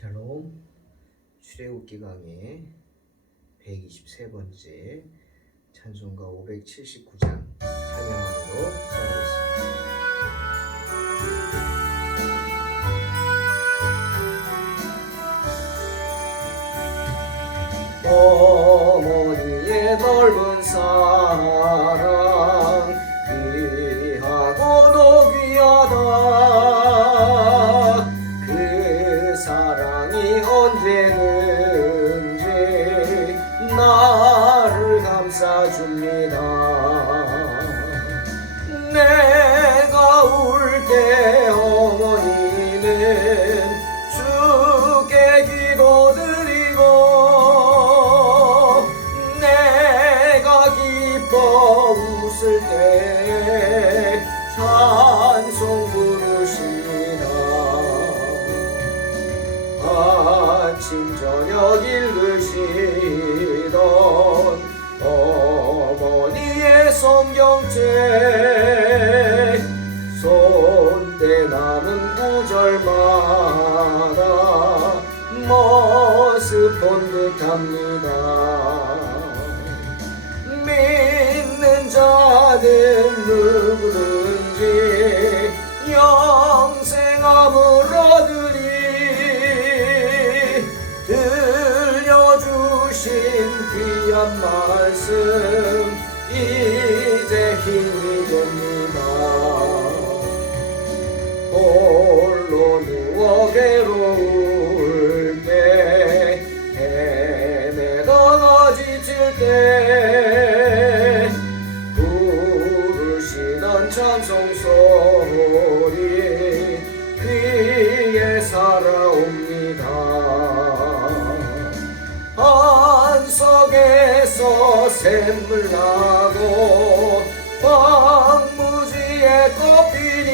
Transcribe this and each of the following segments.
샬롬. 출애굽기 강의 123번째 찬송가 579장 찬양으로 시작하겠습니다. 어머니의 넓은 사랑 귀하고도 귀하다. 그 사랑이 언제든지 나를 감싸줍니다. 내가 울 때 어머니는 주께 기도드리고 내가 기뻐 웃을 때 찬송 부르시나. 아침 저녁 읽으시던 어머니의 성경책 손때 남은 구절마다 모습 본 듯합니다. 믿는 자들 누구든지 영생함을 얻으리. 들려주신 귀한 말씀 이제 힘이 됩니다. 홀로 누워 괴로울 때 헤매다가 지칠 때 부르시던 찬송 소리 귀에 살아옵니다. 반석에서 샘물 나고 황무지에 꽃피니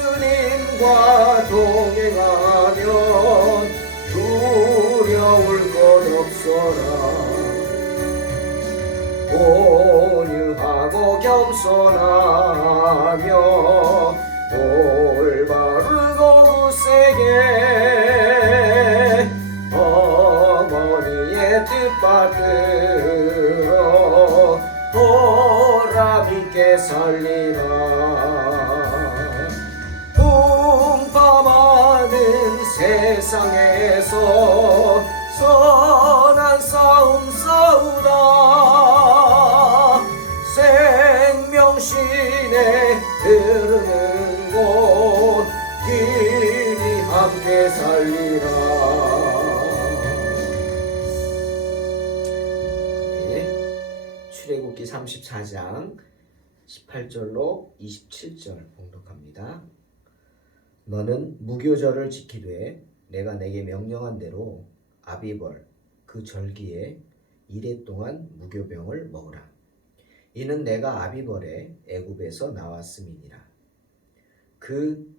예수님과 동행하면 두려울 것 없어라. 온유하고 겸손하며 올바르고 굳세게 어머니의 뜻 받들어 보람있게 살리라. 풍파많은 세상에서 선한 싸움 싸우다 생명신에 흐르는 곳 길이 함께 살리라. 네, 출애굽기 34장 18절로 27절 봉독합니다. 너는 무교절을 지키되 내가 내게 명령한 대로 아비벌 그 절기에 이레 동안 무교병을 먹으라. 이는 내가 아비벌에 애굽에서 나왔음이니라. 그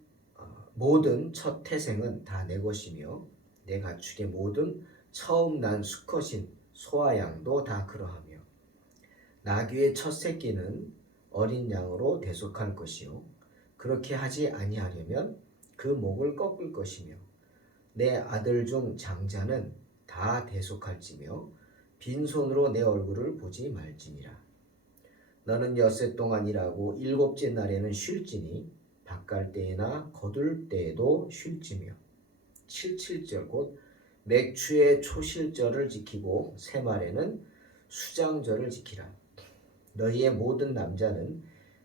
모든 첫 태생은 다 내 것이며 내 가축의 모든 처음 난 수컷인 소와 양도 다 그러하며 나귀의 첫 새끼는 어린 양으로 대속할 것이요 그렇게 하지 아니하려면 그 목을 꺾을 것이며 내 아들 중 장자는 다 대속할지며 빈손으로 내 얼굴을 보지 말지니라. 너는 엿새 동안 일하고 일곱째 날에는 쉴지니 밭갈 때에나 거둘 때에도 쉴지며 77절 곧 맥추의 초실절을 지키고 새말에는 수장절을 지키라. 너희의 모든 남자는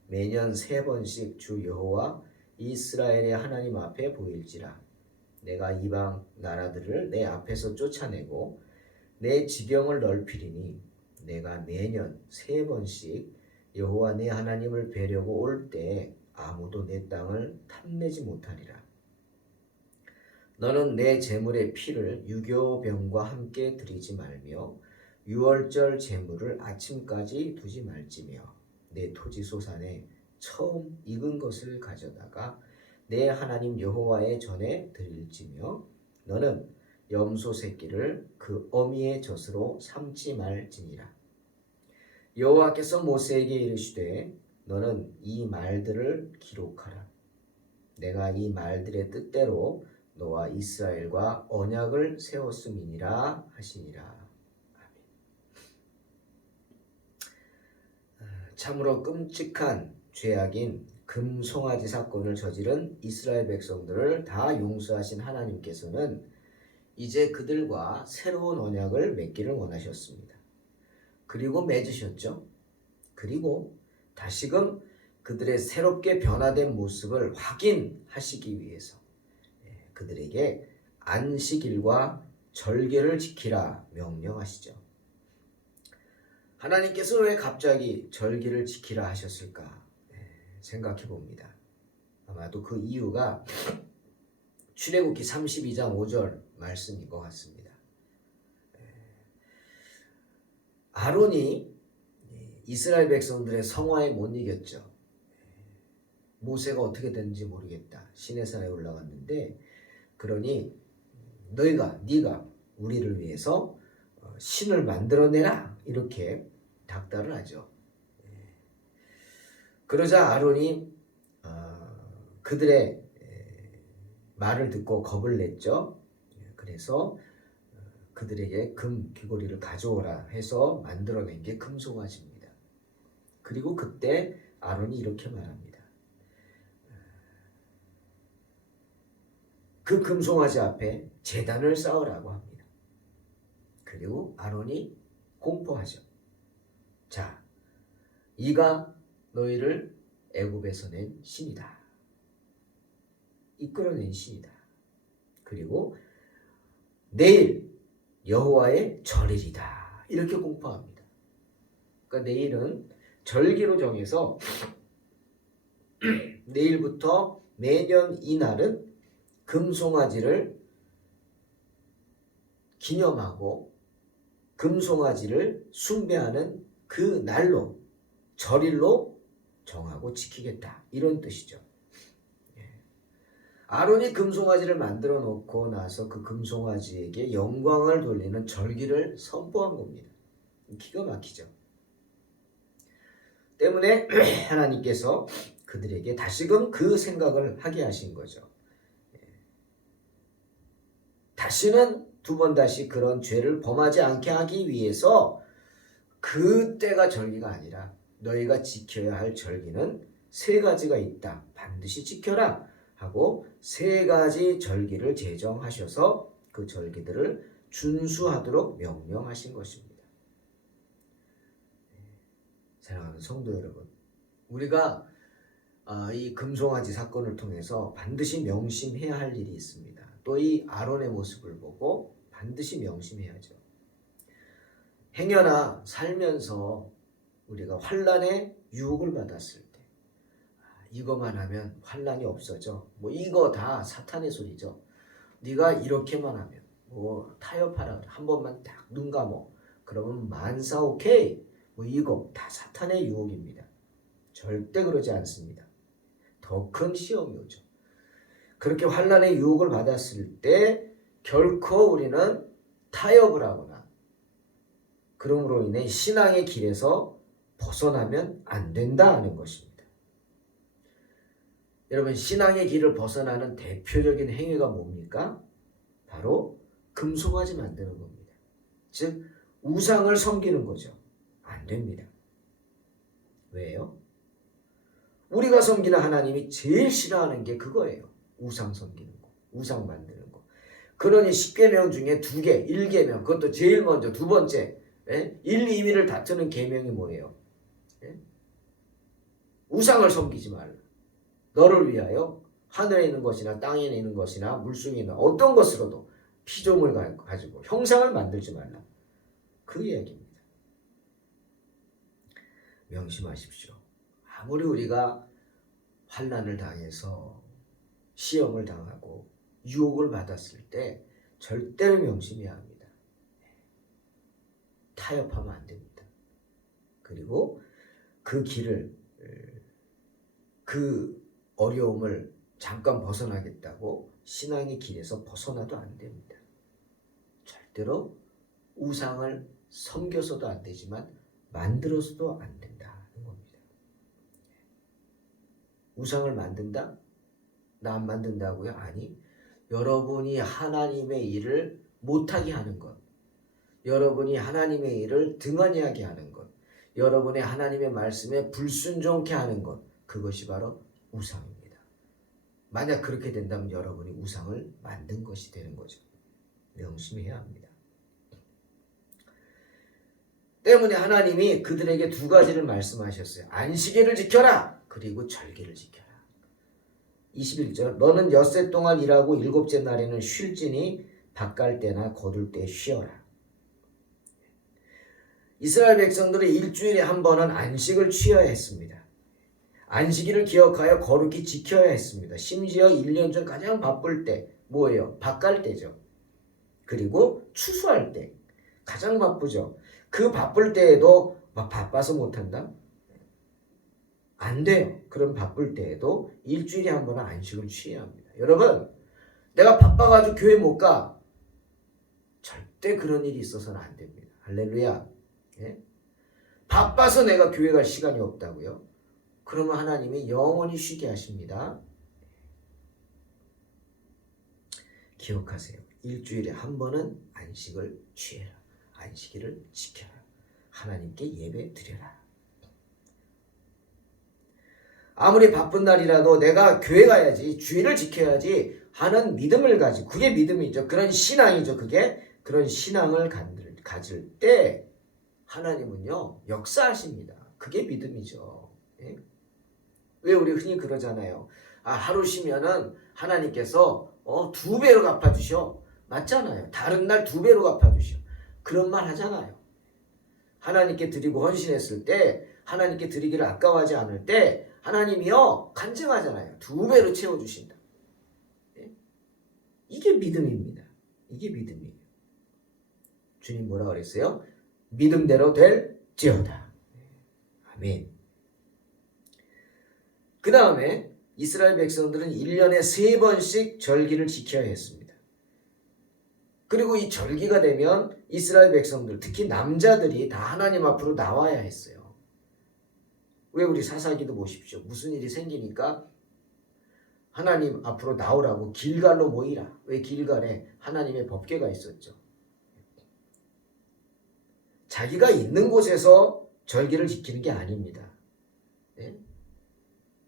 매년 3번씩 주 여호와 이스라엘의 하나님 앞에 보일지라. 내가 이방 나라들을 내 앞에서 쫓아내고 내 지경을 넓히리니 내가 매년 3번씩 여호와 내 하나님을 뵈려고 올 때 아무도 내 땅을 탐내지 못하리라. 너는 내 제물의 피를 유교병과 함께 드리지 말며 유월절 제물을 아침까지 두지 말지며 내 토지 소산에 처음 익은 것을 가져다가 내 하나님 여호와의 전에 드릴지며 너는 염소 새끼를 그 어미의 젖으로 삼지 말지니라. 여호와께서 모세에게 이르시되 너는 이 말들을 기록하라. 내가 이 말들의 뜻대로 너와 이스라엘과 언약을 세웠음이니라 하시니라. 참으로 끔찍한 죄악인 금송아지 사건을 저지른 이스라엘 백성들을 다 용서하신 하나님께서는 이제 그들과 새로운 언약을 맺기를 원하셨습니다. 그리고 맺으셨죠. 그리고 다시금 그들의 새롭게 변화된 모습을 확인하시기 위해서 그들에게 안식일과 절개를 지키라 명령하시죠. 하나님께서 왜 갑자기 절기를 지키라 하셨을까 생각해 봅니다. 아마도 그 이유가 출애굽기 32장 5절 말씀인 것 같습니다. 아론이 이스라엘 백성들의 성화에 못 이겼죠. 모세가 어떻게 됐는지 모르겠다. 시내산에 올라갔는데 그러니 네가 우리를 위해서 신을 만들어내라 이렇게 닥달을 하죠. 그러자 아론이 그들의 말을 듣고 겁을 냈죠. 그래서 그들에게 금 귀고리를 가져오라 해서 만들어낸 게 금송아지입니다. 그리고 그때 아론이 이렇게 말합니다. 그 금송아지 앞에 제단을 쌓으라고 합니다. 그리고 아론이 공포하죠. 자, 이가 너희를 애굽에서 낸 신이다. 이끌어낸 신이다. 그리고 내일 여호와의 절일이다. 이렇게 공포합니다. 그러니까 내일은 절기로 정해서 내일부터 매년 이날은 금송아지를 기념하고 금송아지를 숭배하는 그 날로 절일로 정하고 지키겠다. 이런 뜻이죠. 아론이 금송아지를 만들어 놓고 나서 그 금송아지에게 영광을 돌리는 절기를 선포한 겁니다. 기가 막히죠. 때문에 하나님께서 그들에게 다시금 그 생각을 하게 하신 거죠. 다시는 두 번 다시 그런 죄를 범하지 않게 하기 위해서 그때가 절기가 아니라 너희가 지켜야 할 절기는 세 가지가 있다. 반드시 지켜라 하고 세 가지 절기를 제정하셔서 그 절기들을 준수하도록 명령하신 것입니다. 사랑하는 성도 여러분, 우리가 이 금송아지 사건을 통해서 반드시 명심해야 할 일이 있습니다. 또 이 아론의 모습을 보고 반드시 명심해야죠. 행여나 살면서 우리가 환난의 유혹을 받았을 때 이거만 하면 환난이 없어져. 뭐 이거 다 사탄의 소리죠. 네가 이렇게만 하면 뭐 타협하라. 한 번만 딱 눈 감어. 그러면 만사 오케이. 뭐 이거 다 사탄의 유혹입니다. 절대 그러지 않습니다. 더 큰 시험이 오죠. 그렇게 환난의 유혹을 받았을 때 결코 우리는 타협을 하거나 그러므로 인해 신앙의 길에서 벗어나면 안 된다는 것입니다. 여러분, 신앙의 길을 벗어나는 대표적인 행위가 뭡니까? 바로 금송아지 만드는 겁니다. 즉 우상을 섬기는 거죠. 안 됩니다. 왜요? 우리가 섬기는 하나님이 제일 싫어하는 게 그거예요. 우상 섬기는 거, 우상 만드는 거. 그러니 10계명 중에 2개, 1계명, 그것도 제일 먼저 두 번째 1, 2위를 다투는 계명이 뭐예요? 우상을 섬기지 말라. 너를 위하여 하늘에 있는 것이나 땅에 있는 것이나 물속에 있는 어떤 것으로도 피조물 가지고 형상을 만들지 말라. 그 이야기입니다. 명심하십시오. 아무리 우리가 환난을 당해서 시험을 당하고 유혹을 받았을 때 절대로 명심해야 합니다. 타협하면 안 됩니다. 그리고 그 길을, 그 어려움을 잠깐 벗어나겠다고 신앙의 길에서 벗어나도 안 됩니다. 절대로 우상을 섬겨서도 안 되지만 만들어서도 안 된다는 겁니다. 우상을 만든다? 나 안 만든다고요? 아니. 여러분이 하나님의 일을 못하게 하는 것. 여러분이 하나님의 일을 등한히하게 하는 것. 여러분의 하나님의 말씀에 불순종케 하는 것. 그것이 바로 우상입니다. 만약 그렇게 된다면 여러분이 우상을 만든 것이 되는 거죠. 명심해야 합니다. 때문에 하나님이 그들에게 두 가지를 말씀하셨어요. 안식일을 지켜라. 그리고 절기를 지켜라. 21절 너는 엿새 동안 일하고 일곱째 날에는 쉴지니 밭갈 때나 거둘 때 쉬어라. 이스라엘 백성들은 일주일에 한 번은 안식을 취해야 했습니다. 안식일을 기억하여 거룩히 지켜야 했습니다. 심지어 1년 전 가장 바쁠 때 뭐예요? 밭갈 때죠. 그리고 추수할 때 가장 바쁘죠. 그 바쁠 때에도 막 바빠서 못한다? 안 돼요. 그럼 바쁠 때에도 일주일에 한 번은 안식을 취해야 합니다. 여러분, 내가 바빠가지고 교회 못 가. 절대 그런 일이 있어서는 안 됩니다. 할렐루야. 예? 바빠서 내가 교회 갈 시간이 없다고요? 그러면 하나님이 영원히 쉬게 하십니다. 기억하세요. 일주일에 한 번은 안식을 취해라. 안식일을 지켜라. 하나님께 예배 드려라. 아무리 바쁜 날이라도 내가 교회 가야지, 주일을 지켜야지 하는 믿음을 가지고, 그게 믿음이죠. 그런 신앙이죠. 그게 그런 신앙을 가질 때 하나님은요 역사하십니다. 그게 믿음이죠. 예? 왜 우리 흔히 그러잖아요. 하루 쉬면은 하나님께서 2배로 갚아주셔. 맞잖아요. 다른 날 2배로 갚아주셔. 그런 말 하잖아요. 하나님께 드리고 헌신했을 때, 하나님께 드리기를 아까워하지 않을 때 하나님이요 간증하잖아요. 2배로 채워주신다. 예? 이게 믿음입니다. 이게 믿음이에요. 주님 뭐라 그랬어요? 믿음대로 될지어다. 아멘. 그 다음에 이스라엘 백성들은 1년에 3번씩 절기를 지켜야 했습니다. 그리고 이 절기가 되면 이스라엘 백성들, 특히 남자들이 다 하나님 앞으로 나와야 했어요. 왜 우리 사사기도 보십시오. 무슨 일이 생기니까 하나님 앞으로 나오라고 길갈로 모이라. 왜 길갈에 하나님의 법궤가 있었죠. 자기가 있는 곳에서 절기를 지키는 게 아닙니다. 네?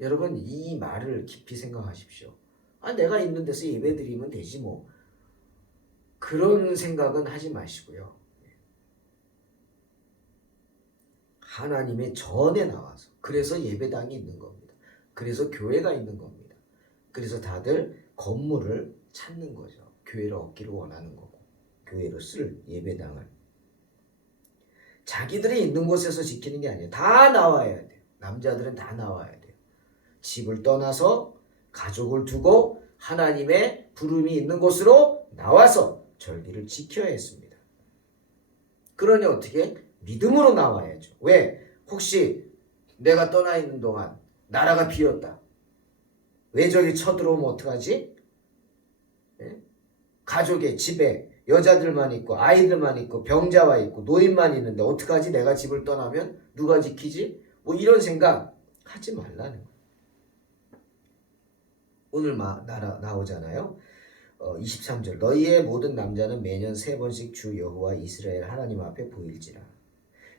여러분 이 말을 깊이 생각하십시오. 내가 있는 데서 예배드리면 되지 뭐. 그런 생각은 하지 마시고요. 하나님의 전에 나와서, 그래서 예배당이 있는 겁니다. 그래서 교회가 있는 겁니다. 그래서 다들 건물을 찾는 거죠. 교회를 얻기를 원하는 거고, 교회로 쓸 예배당을. 자기들이 있는 곳에서 지키는 게 아니에요. 다 나와야 돼요. 남자들은 다 나와야 돼요. 집을 떠나서 가족을 두고 하나님의 부름이 있는 곳으로 나와서 절기를 지켜야 했습니다. 그러니 어떻게? 믿음으로 나와야죠. 왜? 혹시 내가 떠나 있는 동안 나라가 비었다. 외적이 쳐들어오면 어떡하지? 예? 가족의 집에 여자들만 있고 아이들만 있고 병자와 있고 노인만 있는데 어떡하지? 내가 집을 떠나면 누가 지키지? 뭐 이런 생각 하지 말라는 거예요. 오늘 나오잖아요. 23절 너희의 모든 남자는 매년 3번씩 주 여호와 이스라엘 하나님 앞에 보일지라.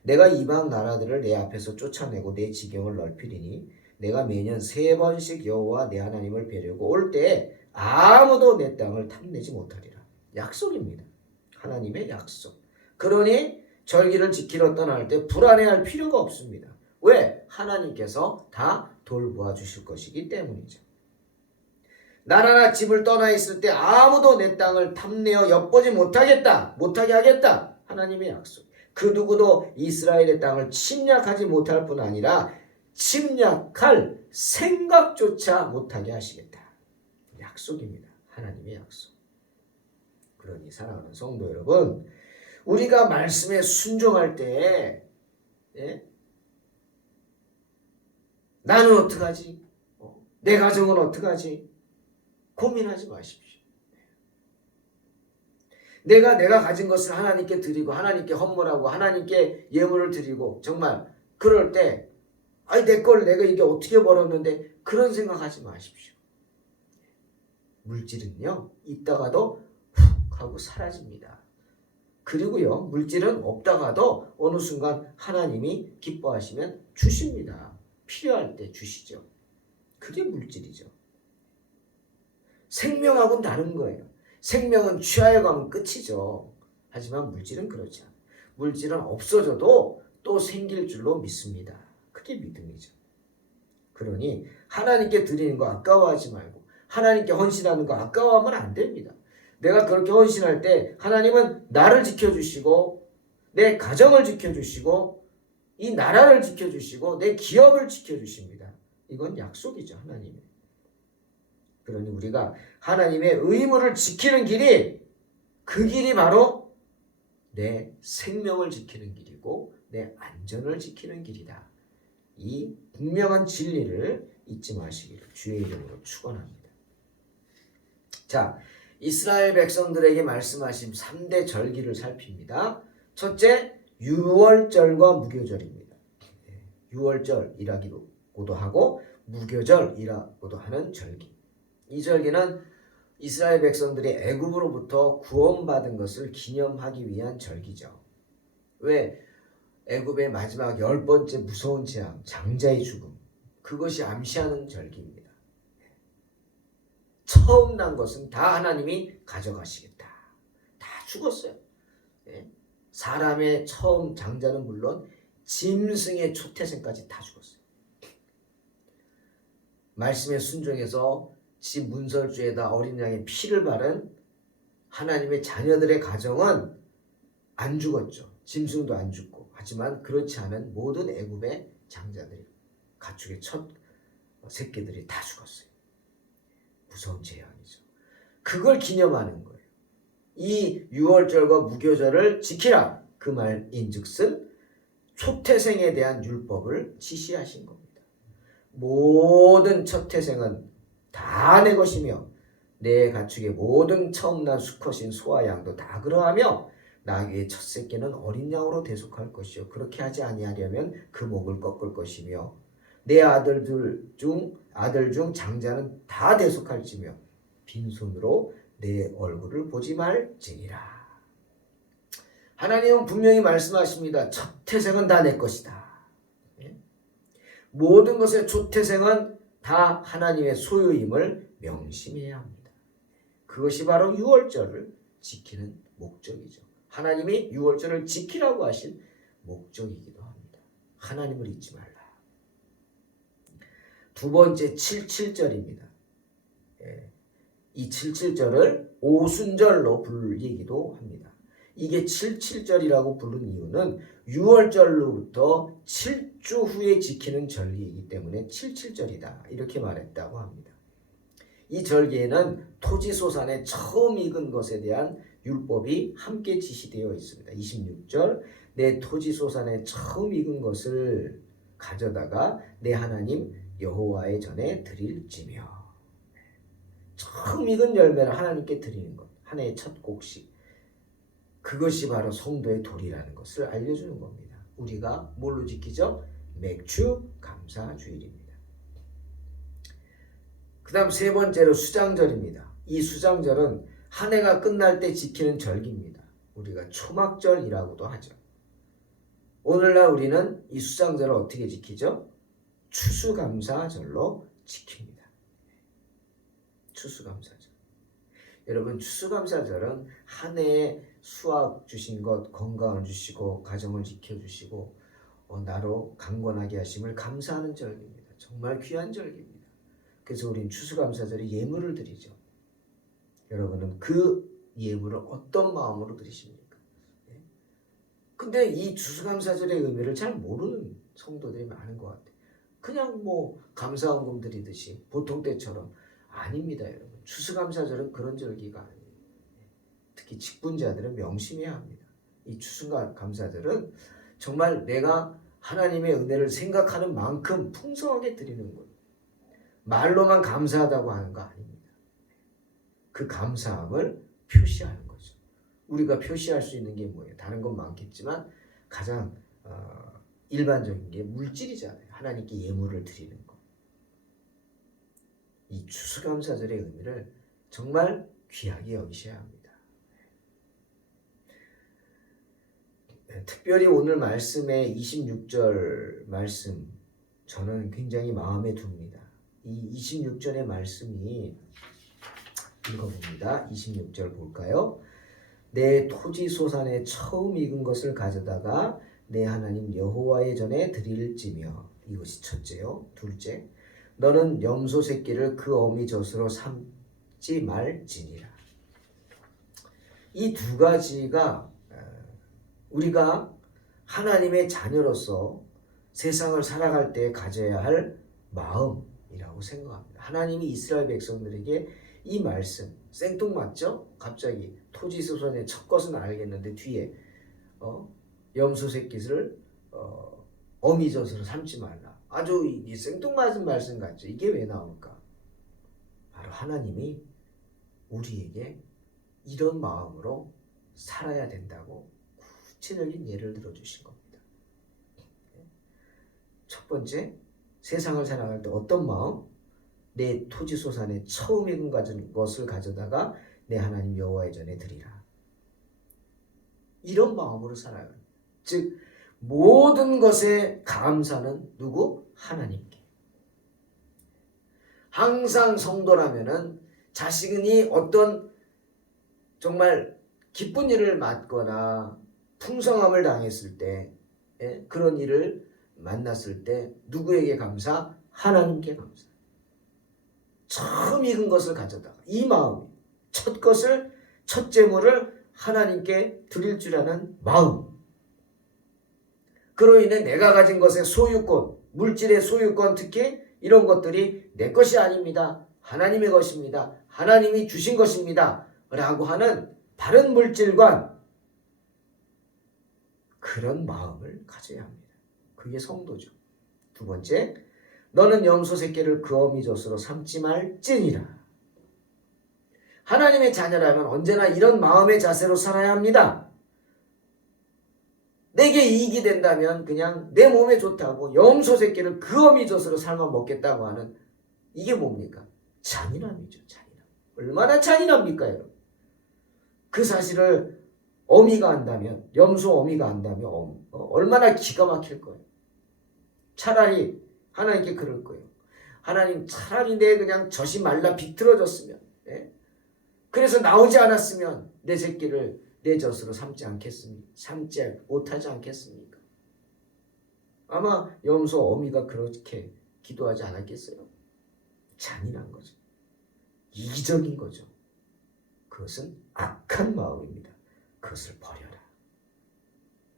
내가 이방 나라들을 내 앞에서 쫓아내고 내 지경을 넓히리니 내가 매년 3번씩 여호와 내 하나님을 뵈려고 올 때에 아무도 내 땅을 탐내지 못하리라. 약속입니다. 하나님의 약속. 그러니 절기를 지키러 떠날 때 불안해할 필요가 없습니다. 왜? 하나님께서 다 돌보아 주실 것이기 때문이죠. 나라나 집을 떠나 있을 때 아무도 내 땅을 탐내어 엿보지 못하게 하겠다. 하나님의 약속. 그 누구도 이스라엘의 땅을 침략하지 못할 뿐 아니라 침략할 생각조차 못하게 하시겠다. 약속입니다. 하나님의 약속. 그러니 사랑하는 성도 여러분, 우리가 말씀에 순종할 때 나는 어떡하지? 내 가정은 어떡하지? 고민하지 마십시오. 내가 가진 것을 하나님께 드리고 하나님께 헌물하고 하나님께 예물을 드리고 정말 그럴 때 내 걸 내가 이게 어떻게 벌었는데 그런 생각하지 마십시오. 물질은요 있다가도 훅 하고 사라집니다. 그리고요 물질은 없다가도 어느 순간 하나님이 기뻐하시면 주십니다. 필요할 때 주시죠. 그게 물질이죠. 생명하고는 다른 거예요. 생명은 취하여 가면 끝이죠. 하지만 물질은 그렇지 않아요. 물질은 없어져도 또 생길 줄로 믿습니다. 그게 믿음이죠. 그러니 하나님께 드리는 거 아까워하지 말고 하나님께 헌신하는 거 아까워하면 안 됩니다. 내가 그렇게 헌신할 때 하나님은 나를 지켜주시고 내 가정을 지켜주시고 이 나라를 지켜주시고 내 기업을 지켜주십니다. 이건 약속이죠. 하나님의. 그러니 우리가 하나님의 의무를 지키는 길이 그 길이 바로 내 생명을 지키는 길이고 내 안전을 지키는 길이다. 이 분명한 진리를 잊지 마시기를 주의 이름으로 축원합니다. 자, 이스라엘 백성들에게 말씀하신 3대 절기를 살핍니다. 첫째, 유월절과 무교절입니다. 유월절이라고도 하고 무교절이라고도 하는 절기. 이 절기는 이스라엘 백성들이 애굽으로부터 구원받은 것을 기념하기 위한 절기죠. 왜? 애굽의 마지막 10번째 무서운 재앙, 장자의 죽음. 그것이 암시하는 절기입니다. 처음 난 것은 다 하나님이 가져가시겠다. 다 죽었어요. 사람의 처음 장자는 물론 짐승의 초태생까지 다 죽었어요. 말씀에 순종해서 집 문설주에다 어린 양의 피를 바른 하나님의 자녀들의 가정은 안 죽었죠. 짐승도 안 죽고. 하지만 그렇지 않은 모든 애굽의 장자들이 가축의 첫 새끼들이 다 죽었어요. 무서운 재앙이죠. 그걸 기념하는 거예요. 이 유월절과 무교절을 지키라. 그 말인즉슨 초태생에 대한 율법을 지시하신 겁니다. 모든 첫태생은 다 내 것이며 내 가축의 모든 처음 난 수컷인 소와 양도 다 그러하며 나귀의 첫 새끼는 어린 양으로 대속할 것이요 그렇게 하지 아니하려면 그 목을 꺾을 것이며 내 아들 중 장자는 다 대속할지며 빈손으로 내 얼굴을 보지 말지니라. 하나님은 분명히 말씀하십니다. 첫 태생은 다 내 것이다. 모든 것의 초태생은 다 하나님의 소유임을 명심해야 합니다. 그것이 바로 유월절을 지키는 목적이죠. 하나님이 유월절을 지키라고 하신 목적이기도 합니다. 하나님을 잊지 말라. 두 번째 77절입니다. 이 77절을 오순절로 불리기도 합니다. 이게 77절이라고 부른 이유는 유월절로부터 7주 후에 지키는 절기이기 때문에 77절이다 이렇게 말했다고 합니다. 이 절기에는 토지소산에 처음 익은 것에 대한 율법이 함께 지시되어 있습니다. 26절 내 토지소산에 처음 익은 것을 가져다가 내 하나님 여호와의 전에 드릴지며 처음 익은 열매를 하나님께 드리는 것 한 해의 첫 곡식 그것이 바로 성도의 도리라는 것을 알려주는 겁니다. 우리가 뭘로 지키죠? 맥주 감사주일입니다. 그 다음 세 번째로 수장절입니다. 이 수장절은 한 해가 끝날 때 지키는 절기입니다. 우리가 초막절이라고도 하죠. 오늘날 우리는 이 수장절을 어떻게 지키죠? 추수감사절로 지킵니다. 추수감사절. 여러분 추수감사절은 한 해에 수확 주신 것, 건강을 주시고 가정을 지켜주시고 나로 강건하게 하심을 감사하는 절기입니다. 정말 귀한 절기입니다. 그래서 우린 추수감사절에 예물을 드리죠. 여러분은 그 예물을 어떤 마음으로 드리십니까? 근데 이 추수감사절의 의미를 잘 모르는 성도들이 많은 것 같아요. 그냥 뭐 감사원금 드리듯이 보통 때처럼 아닙니다. 여러분 추수감사절은 그런 절기가 아니에요. 특히 직분자들은 명심해야 합니다. 이 추수감사절은 정말 내가 하나님의 은혜를 생각하는 만큼 풍성하게 드리는 것. 말로만 감사하다고 하는 거 아닙니다. 그 감사함을 표시하는 거죠. 우리가 표시할 수 있는 게 뭐예요? 다른 건 많겠지만 가장 일반적인 게 물질이잖아요. 하나님께 예물을 드리는 것. 이 추수감사절의 의미를 정말 귀하게 여기셔야 합니다. 특별히 오늘 말씀의 26절 말씀 저는 굉장히 마음에 듭니다. 이 26절의 말씀이 읽어봅니다. 26절 볼까요? 내 토지 소산에 처음 익은 것을 가져다가 내 하나님 여호와의 전에 드릴지며, 이것이 첫째요. 둘째, 너는 염소 새끼를 그 어미 젖으로 삼지 말지니라. 이 두 가지가 우리가 하나님의 자녀로서 세상을 살아갈 때 가져야 할 마음이라고 생각합니다. 하나님이 이스라엘 백성들에게 이 말씀 생뚱맞죠? 갑자기 토지 소산의 첫 것은 알겠는데 뒤에 염소 새끼를 어미젖으로 삼지 말라. 아주 이 생뚱맞은 말씀 같죠? 이게 왜 나올까? 바로 하나님이 우리에게 이런 마음으로 살아야 된다고 구체적인 예를 들어주신 겁니다. 첫 번째, 세상을 살아갈 때 어떤 마음? 내 토지 소산에 처음 익은 것을 가져다가 내 하나님 여호와의 전에 드리라. 이런 마음으로 살아요. 즉 모든 것에 감사는 누구? 하나님께. 항상 성도라면은 자신이 어떤 정말 기쁜 일을 맞거나 풍성함을 당했을 때, 그런 일을 만났을 때 누구에게 감사? 하나님께 감사. 처음 익은 것을 가져다가 이 마음, 첫 것을, 첫 재물을 하나님께 드릴 줄 아는 마음. 그로 인해 내가 가진 것의 소유권, 물질의 소유권, 특히 이런 것들이 내 것이 아닙니다. 하나님의 것입니다. 하나님이 주신 것입니다. 라고 하는 바른 물질관, 그런 마음을 가져야 합니다. 그게 성도죠. 두 번째, 너는 염소 새끼를 그 어미 젖으로 삼지 말지니라. 하나님의 자녀라면 언제나 이런 마음의 자세로 살아야 합니다. 내게 이익이 된다면 그냥 내 몸에 좋다고 염소 새끼를 그 어미 젖으로 삶아 먹겠다고 하는, 이게 뭡니까? 잔인함이죠. 잔인함. 얼마나 잔인합니까, 여러분? 그 사실을 어미가 안다면, 염소 어미가 안다면 얼마나 기가 막힐 거예요. 차라리 하나님께 그럴 거예요. 하나님, 차라리 내 그냥 젖이 말라 비틀어졌으면, 그래서 나오지 않았으면 내 새끼를 내 젖으로 삼지 못하지 않겠습니까? 아마 염소 어미가 그렇게 기도하지 않았겠어요? 잔인한 거죠. 이기적인 거죠. 그것은 악한 마음입니다. 그것을 버려라.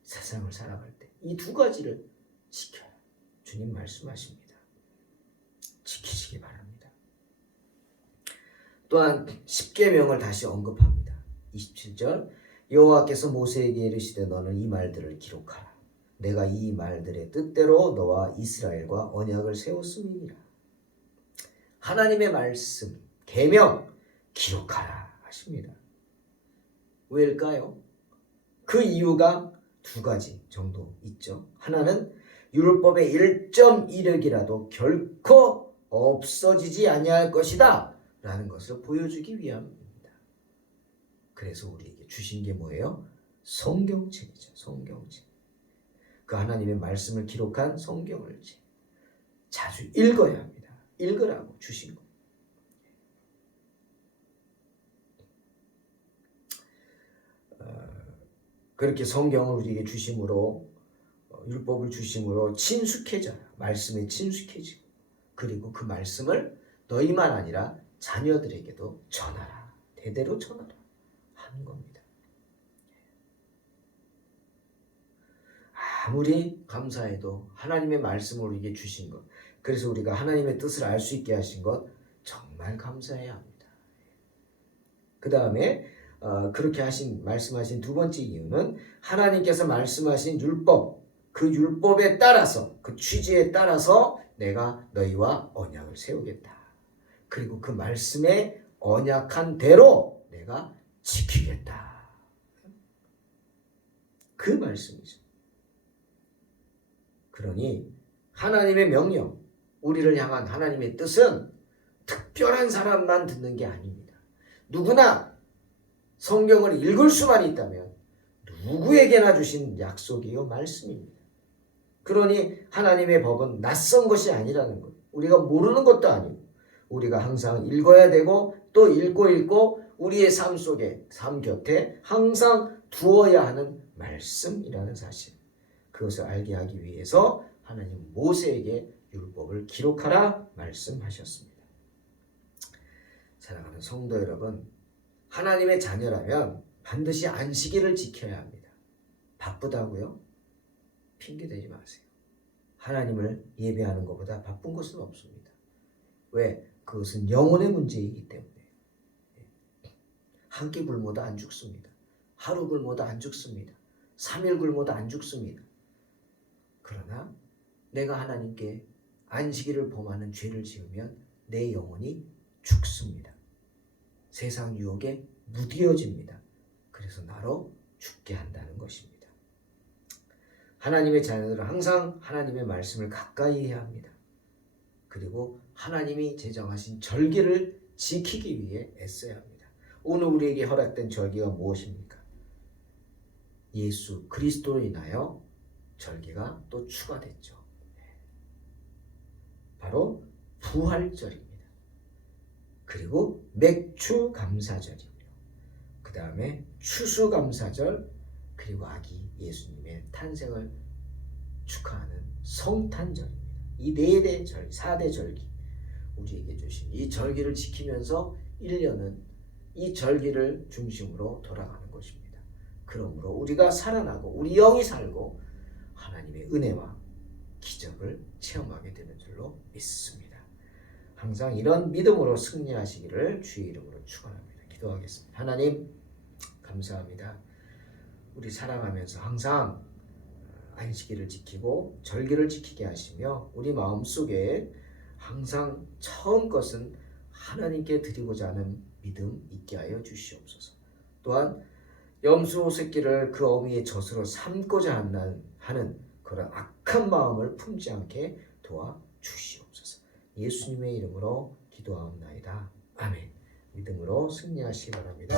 세상을 살아갈 때 이 두 가지를 지켜라. 주님 말씀하십니다. 지키시기 바랍니다. 또한 십계명을 다시 언급합니다. 27절, 여호와께서 모세에게 이르시되 너는 이 말들을 기록하라. 내가 이 말들의 뜻대로 너와 이스라엘과 언약을 세웠음이니라. 하나님의 말씀, 계명 기록하라 하십니다. 왜일까요? 그 이유가 두 가지 정도 있죠. 하나는 율법의 1.1획이라도 결코 없어지지 아니할 것이다 라는 것을 보여주기 위함입니다. 그래서 우리에게 주신 게 뭐예요? 성경책이죠. 성경책. 그 하나님의 말씀을 기록한 성경을 자주 읽어야 합니다. 읽으라고 주신 거. 그렇게 성경을 우리에게 주심으로, 율법을 주심으로 친숙해져요. 말씀에 친숙해지고, 그리고 그 말씀을 너희만 아니라 자녀들에게도 전하라. 대대로 전하라 하는 겁니다. 아무리 감사해도 하나님의 말씀을 우리에게 주신 것, 그래서 우리가 하나님의 뜻을 알 수 있게 하신 것 정말 감사해야 합니다. 그 다음에 그렇게 말씀하신 두 번째 이유는 하나님께서 말씀하신 율법, 그 율법에 따라서, 그 취지에 따라서 내가 너희와 언약을 세우겠다. 그리고 그 말씀에 언약한 대로 내가 지키겠다. 그 말씀이죠. 그러니 하나님의 명령, 우리를 향한 하나님의 뜻은 특별한 사람만 듣는 게 아닙니다. 누구나 성경을 읽을 수만 있다면 누구에게나 주신 약속이요 말씀입니다. 그러니 하나님의 법은 낯선 것이 아니라는 것. 우리가 모르는 것도 아니고 우리가 항상 읽어야 되고 또 읽고 우리의 삶 속에 삶 곁에 항상 두어야 하는 말씀이라는 사실. 그것을 알게 하기 위해서 하나님 모세에게 율법을 기록하라 말씀하셨습니다. 사랑하는 성도 여러분, 하나님의 자녀라면 반드시 안식일을 지켜야 합니다. 바쁘다고요? 핑계대지 마세요. 하나님을 예배하는 것보다 바쁜 것은 없습니다. 왜? 그것은 영혼의 문제이기 때문에. 한 끼 굶어도 안 죽습니다. 하루 굶어도 안 죽습니다. 3일 굶어도 안 죽습니다. 그러나 내가 하나님께 안식일을 범하는 죄를 지으면 내 영혼이 죽습니다. 세상 유혹에 무디어집니다. 그래서 나로 죽게 한다는 것입니다. 하나님의 자녀들은 항상 하나님의 말씀을 가까이 해야 합니다. 그리고 하나님이 제정하신 절기를 지키기 위해 애써야 합니다. 오늘 우리에게 허락된 절기가 무엇입니까? 예수 그리스도로 인하여 절기가 또 추가됐죠. 바로 부활절입니다. 그리고 맥추감사절이며 그 다음에 추수감사절, 그리고 아기 예수님의 탄생을 축하하는 성탄절입니다. 이 4대 절기, 4대 절기, 우리에게 주신 이 절기를 지키면서 1년은 이 절기를 중심으로 돌아가는 것입니다. 그러므로 우리가 살아나고 우리 영이 살고 하나님의 은혜와 기적을 체험하게 되는 줄로 믿습니다. 항상 이런 믿음으로 승리하시기를 주의 이름으로 축원합니다. 기도하겠습니다. 하나님 감사합니다. 우리 살아가면서 항상 안식일을 지키고 절기를 지키게 하시며 우리 마음속에 항상 처음 것은 하나님께 드리고자 하는 믿음 있게 하여 주시옵소서. 또한 염소 새끼를 그 어미의 젖으로 삼고자 하는 그런 악한 마음을 품지 않게 도와 주시옵소서. 예수님의 이름으로 기도하옵나이다. 아멘. 믿음으로 승리하시기 바랍니다.